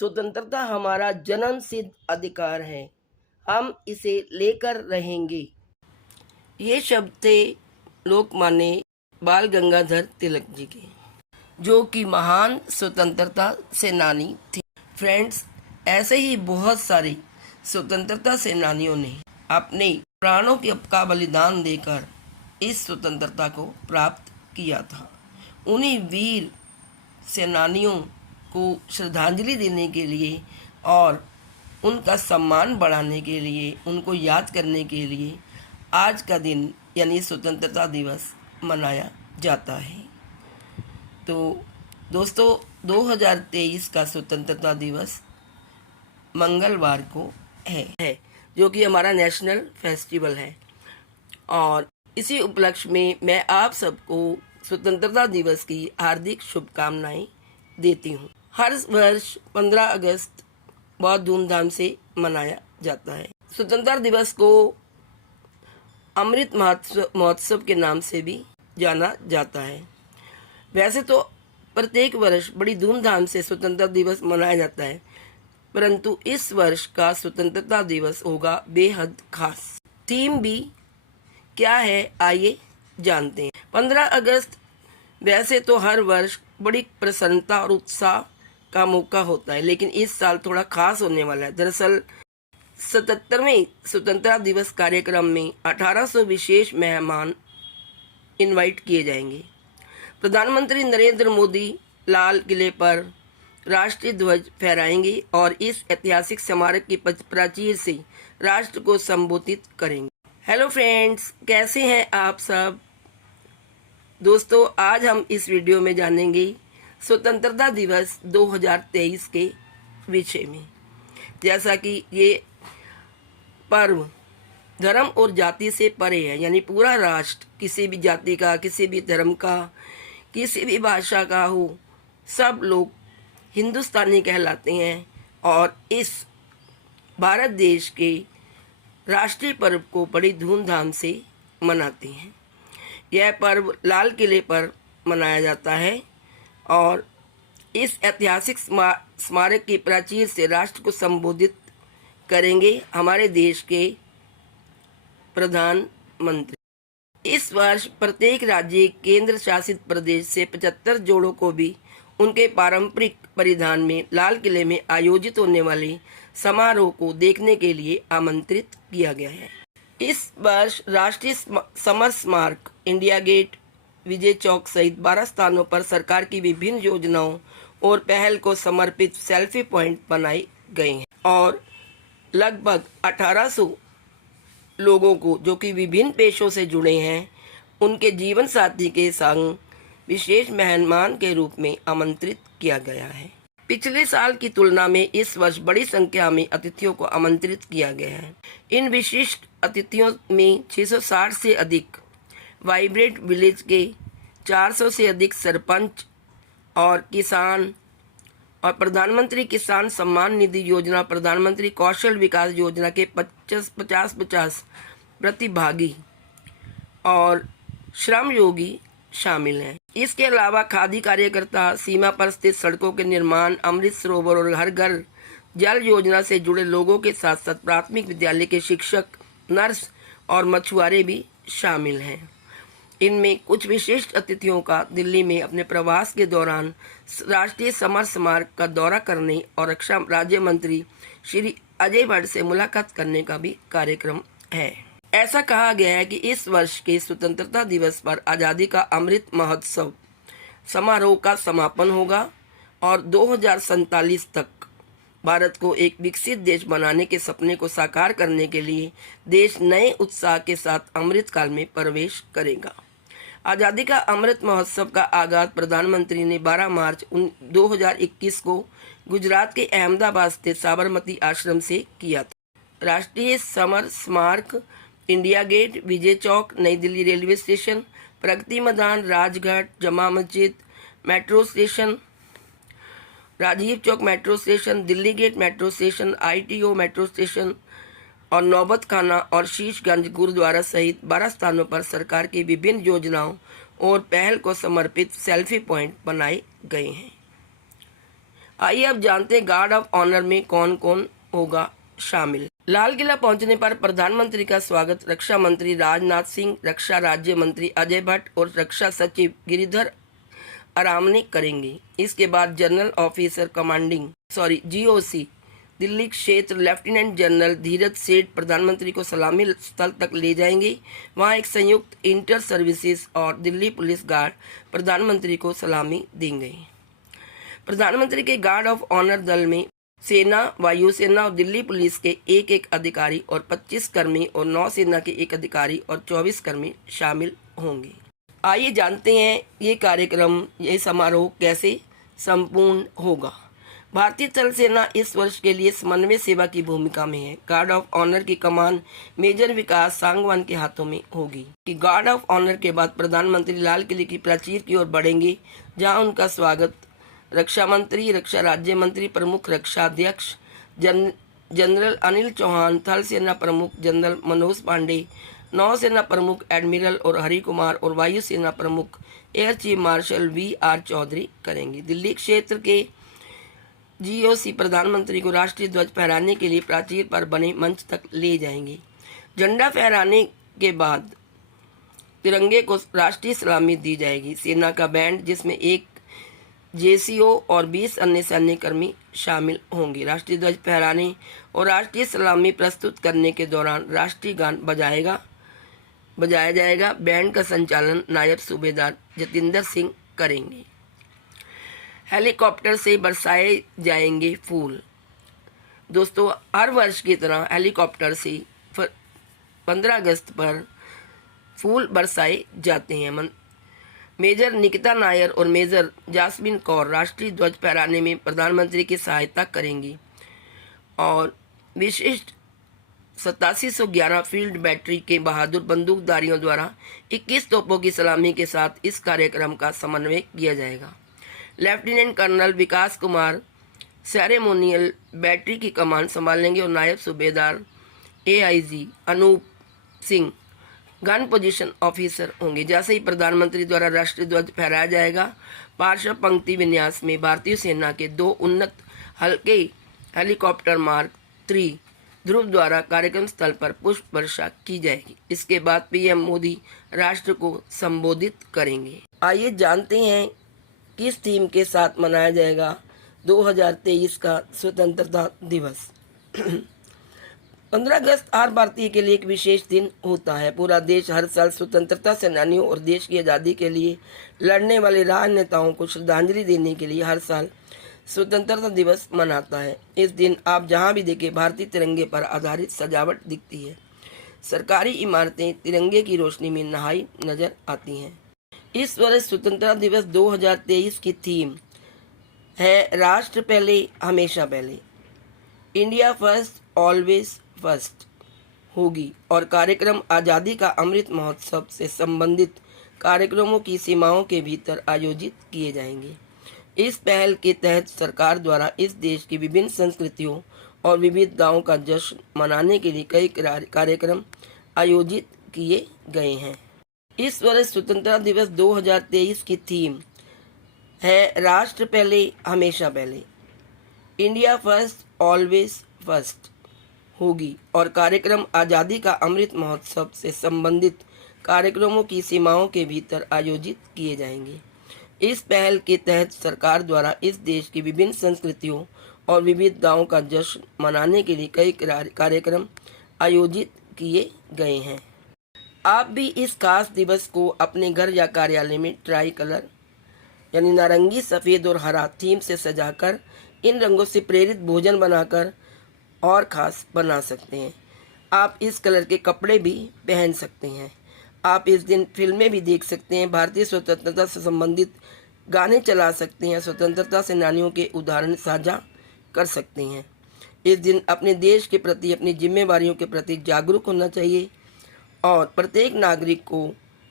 स्वतंत्रता हमारा जन्मसिद्ध अधिकार है, हम इसे लेकर रहेंगे। ये शब्द थे लोकमान्य बाल गंगाधर तिलक जी के, जो कि महान स्वतंत्रता सेनानी थे। फ्रेंड्स, ऐसे ही बहुत सारे स्वतंत्रता सेनानियों ने अपने प्राणों का बलिदान देकर इस स्वतंत्रता को प्राप्त किया था। उन्हीं वीर सेनानियों को श्रद्धांजलि देने के लिए और उनका सम्मान बढ़ाने के लिए, उनको याद करने के लिए आज का दिन यानी स्वतंत्रता दिवस मनाया जाता है। तो दोस्तों, 2023 का स्वतंत्रता दिवस मंगलवार को है जो कि हमारा नेशनल फेस्टिवल है, और इसी उपलक्ष्य में मैं आप सबको स्वतंत्रता दिवस की हार्दिक शुभकामनाएं देती हूँ। हर वर्ष 15 अगस्त बहुत धूमधाम से मनाया जाता है। स्वतंत्रता दिवस को अमृत महोत्सव के नाम से भी जाना जाता है। वैसे तो प्रत्येक वर्ष बड़ी धूमधाम से स्वतंत्रता दिवस मनाया जाता है, परंतु इस वर्ष का स्वतंत्रता दिवस होगा बेहद खास। थीम भी क्या है, आइए जानते हैं। 15 अगस्त वैसे तो हर वर्ष बड़ी प्रसन्नता और उत्साह का मौका होता है, लेकिन इस साल थोड़ा खास होने वाला है। दरअसल 77वें स्वतंत्रता दिवस कार्यक्रम में 1800 विशेष मेहमान इनवाइट किए जाएंगे। प्रधानमंत्री नरेंद्र मोदी लाल किले पर राष्ट्रीय ध्वज फहराएंगे और इस ऐतिहासिक स्मारक की प्राचीर से राष्ट्र को संबोधित करेंगे। हेलो फ्रेंड्स, कैसे हैं आप सब? दोस्तों, आज हम इस वीडियो में जानेंगे स्वतंत्रता दिवस 2023 के विषय में। जैसा कि ये पर्व धर्म और जाति से परे है, यानी पूरा राष्ट्र किसी भी जाति का, किसी भी धर्म का, किसी भी भाषा का हो, सब लोग हिंदुस्तानी कहलाते हैं और इस भारत देश के राष्ट्रीय पर्व को बड़ी धूमधाम से मनाते हैं। यह पर्व लाल किले पर मनाया जाता है और इस ऐतिहासिक स्मारक की प्राचीर से राष्ट्र को संबोधित करेंगे हमारे देश के प्रधानमंत्री। इस वर्ष प्रत्येक राज्य केंद्र शासित प्रदेश से 75 जोड़ों को भी उनके पारंपरिक परिधान में लाल किले में आयोजित होने वाले समारोह को देखने के लिए आमंत्रित किया गया है। इस वर्ष राष्ट्रीय समर स्मारक, इंडिया गेट, विजय चौक सहित 12 स्थानों पर सरकार की विभिन्न योजनाओं और पहल को समर्पित सेल्फी पॉइंट बनाए गए हैं और लगभग 1800 लोगों को, जो कि विभिन्न पेशों से जुड़े हैं, उनके जीवन साथी के संग विशेष मेहमान के रूप में आमंत्रित किया गया है। पिछले साल की तुलना में इस वर्ष बड़ी संख्या में अतिथियों को आमंत्रित किया गया है। इन विशिष्ट अतिथियों में 660 से अधिक वाइब्रेंट विलेज के 400 से अधिक सरपंच और किसान और प्रधानमंत्री किसान सम्मान निधि योजना, प्रधानमंत्री कौशल विकास योजना के 50-50 प्रतिभागी और श्रम योगी शामिल हैं। इसके अलावा खादी कार्यकर्ता, सीमा पर स्थित सड़कों के निर्माण, अमृत सरोवर और हर घर जल योजना से जुड़े लोगों के साथ साथ प्राथमिक विद्यालय के शिक्षक, नर्स और मछुआरे भी शामिल हैं। इनमें कुछ विशिष्ट अतिथियों का दिल्ली में अपने प्रवास के दौरान राष्ट्रीय समर स्मारक का दौरा करने और रक्षा राज्य मंत्री श्री अजय भट्ट से मुलाकात करने का भी कार्यक्रम है। ऐसा कहा गया है कि इस वर्ष के स्वतंत्रता दिवस पर आज़ादी का अमृत महोत्सव समारोह का समापन होगा और 2047 तक भारत को एक विकसित देश बनाने के सपने को साकार करने के लिए देश नए उत्साह के साथ अमृत काल में प्रवेश करेगा। आज़ादी का अमृत महोत्सव का आगाज प्रधानमंत्री ने 12 मार्च 2021 को गुजरात के अहमदाबाद स्थित साबरमती आश्रम से किया था। राष्ट्रीय समर स्मारक, इंडिया गेट, विजय चौक, नई Delhi railway station, Pragati Maidan, Rajghat, Jama Masjid metro station, Rajiv Chowk metro station, Delhi gate metro station, ITO metro station और नौबत खाना और शीशगंज गुरुद्वारा सहित 12 स्थानों पर सरकार की विभिन्न योजनाओं और पहल को समर्पित सेल्फी पॉइंट बनाए गए हैं। आइए अब जानते हैं गार्ड ऑफ ऑनर में कौन कौन होगा शामिल। लाल किला पहुंचने पर प्रधानमंत्री का स्वागत रक्षा मंत्री राजनाथ सिंह, रक्षा राज्य मंत्री अजय भट्ट और रक्षा सचिव गिरिधर अरामने करेंगे। इसके बाद general officer commanding GOC Delhi क्षेत्र लेफ्टिनेंट जनरल धीरज सेठ प्रधानमंत्री को सलामी स्थल तक ले जाएंगे। वहां एक संयुक्त इंटर सर्विसेज और दिल्ली पुलिस गार्ड प्रधानमंत्री को सलामी देंगे। प्रधानमंत्री के गार्ड ऑफ ऑनर दल में सेना, वायुसेना और दिल्ली पुलिस के एक अधिकारी और 25 कर्मी और नौसेना के एक अधिकारी और 24 कर्मी शामिल होंगे। आइए जानते हैं ये समारोह कैसे संपूर्ण होगा। भारतीय थल सेना इस वर्ष के लिए समन्वय सेवा की भूमिका में है। गार्ड ऑफ ऑनर की कमान मेजर विकास सांगवान के हाथों में होगी। कि गार्ड ऑफ ऑनर के बाद प्रधानमंत्री लाल किले की प्राचीर की ओर बढ़ेंगे, जहां उनका स्वागत रक्षा मंत्री, रक्षा राज्य मंत्री, प्रमुख रक्षा अध्यक्ष जनरल अनिल चौहान, थल सेना प्रमुख जनरल मनोज पांडे, नौसेना प्रमुख एडमिरल और हरि कुमार और वायुसेना प्रमुख air chief marshal VR Chaudhary करेंगे। दिल्ली क्षेत्र के GOC प्रधानमंत्री को राष्ट्रीय ध्वज फहराने के लिए प्राचीर पर बने मंच तक ले जाएंगे। झंडा फहराने के बाद तिरंगे को राष्ट्रीय सलामी दी जाएगी। सेना का बैंड, जिसमें एक JCO और 20 अन्य सैन्य कर्मी शामिल होंगे, राष्ट्रीय ध्वज फहराने और राष्ट्रीय सलामी प्रस्तुत करने के दौरान राष्ट्रीय गान बजाया जाएगा। बैंड का संचालन नायब सूबेदार जतिंदर सिंह करेंगे। हेलीकॉप्टर से बरसाए जाएंगे फूल। दोस्तों, हर वर्ष की तरह हेलीकॉप्टर से 15 अगस्त पर फूल बरसाए जाते हैं। मेजर निकिता नायर और मेजर जास्मिन कौर राष्ट्रीय ध्वज फहराने में प्रधानमंत्री की सहायता करेंगी और विशिष्ट 8711 फील्ड बैटरी के बहादुर बंदूकधारियों द्वारा 21 तोपों की सलामी के साथ इस कार्यक्रम का समन्वय किया जाएगा। Lieutenant colonel Vikas Kumar ceremonial battery की कमान संभालेंगे और Naib Subedar AIG Anoop Singh gun position officer होंगे। जैसे ही प्रधानमंत्री द्वारा राष्ट्रीय ध्वज फहराया जाएगा, पार्श्व पंक्ति विन्यास में भारतीय सेना के 2 उन्नत हल्के हेलीकॉप्टर मार्क 3 ध्रुव द्वारा कार्यक्रम स्थल पर पुष्प वर्षा की जाएगी। इसके बाद PM मोदी राष्ट्र को संबोधित करेंगे। आइए जानते हैं किस थीम के साथ मनाया जाएगा 2023 का स्वतंत्रता दिवस। 15 अगस्त हर भारतीय के लिए एक विशेष दिन होता है। पूरा देश हर साल स्वतंत्रता सेनानियों और देश की आज़ादी के लिए लड़ने वाले राजनेताओं को श्रद्धांजलि देने के लिए हर साल स्वतंत्रता दिवस मनाता है। इस दिन आप जहां भी देखें भारतीय तिरंगे पर आधारित सजावट दिखती है। सरकारी इमारतें तिरंगे की रोशनी में नहाई नजर आती हैं। इस वर्ष स्वतंत्रता दिवस 2023 की थीम है राष्ट्र पहले हमेशा पहले, इंडिया फर्स्ट ऑलवेज फर्स्ट होगी और कार्यक्रम आज़ादी का अमृत महोत्सव से संबंधित कार्यक्रमों की सीमाओं के भीतर आयोजित किए जाएंगे। इस पहल के तहत सरकार द्वारा इस देश की विभिन्न संस्कृतियों और विविधताओं का जश्न मनाने के लिए कई कार्यक्रम आयोजित किए गए हैं। इस वर्ष स्वतंत्रता दिवस 2023 की थीम है राष्ट्र पहले हमेशा पहले, इंडिया फर्स्ट ऑलवेज फर्स्ट होगी और कार्यक्रम आज़ादी का अमृत महोत्सव से संबंधित कार्यक्रमों की सीमाओं के भीतर आयोजित किए जाएंगे। इस पहल के तहत सरकार द्वारा इस देश की विभिन्न संस्कृतियों और विविधताओं का जश्न मनाने के लिए कई कार्यक्रम आयोजित किए गए हैं। आप भी इस खास दिवस को अपने घर या कार्यालय में ट्राई कलर यानी नारंगी, सफ़ेद और हरा थीम से सजाकर इन रंगों से प्रेरित भोजन बनाकर और ख़ास बना सकते हैं। आप इस कलर के कपड़े भी पहन सकते हैं। आप इस दिन फिल्में भी देख सकते हैं, भारतीय स्वतंत्रता से संबंधित गाने चला सकते हैं, स्वतंत्रता सेनानियों के उदाहरण साझा कर सकते हैं। इस दिन अपने देश के प्रति, अपनी जिम्मेवारियों के प्रति जागरूक होना चाहिए और प्रत्येक नागरिक को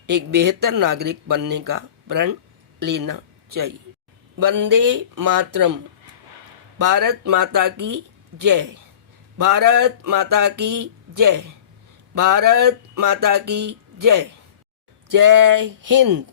एक बेहतर नागरिक बनने का प्रण लेना चाहिए। वंदे मातरम। भारत माता की जय। भारत माता की जय। भारत माता की जय। जय हिंद।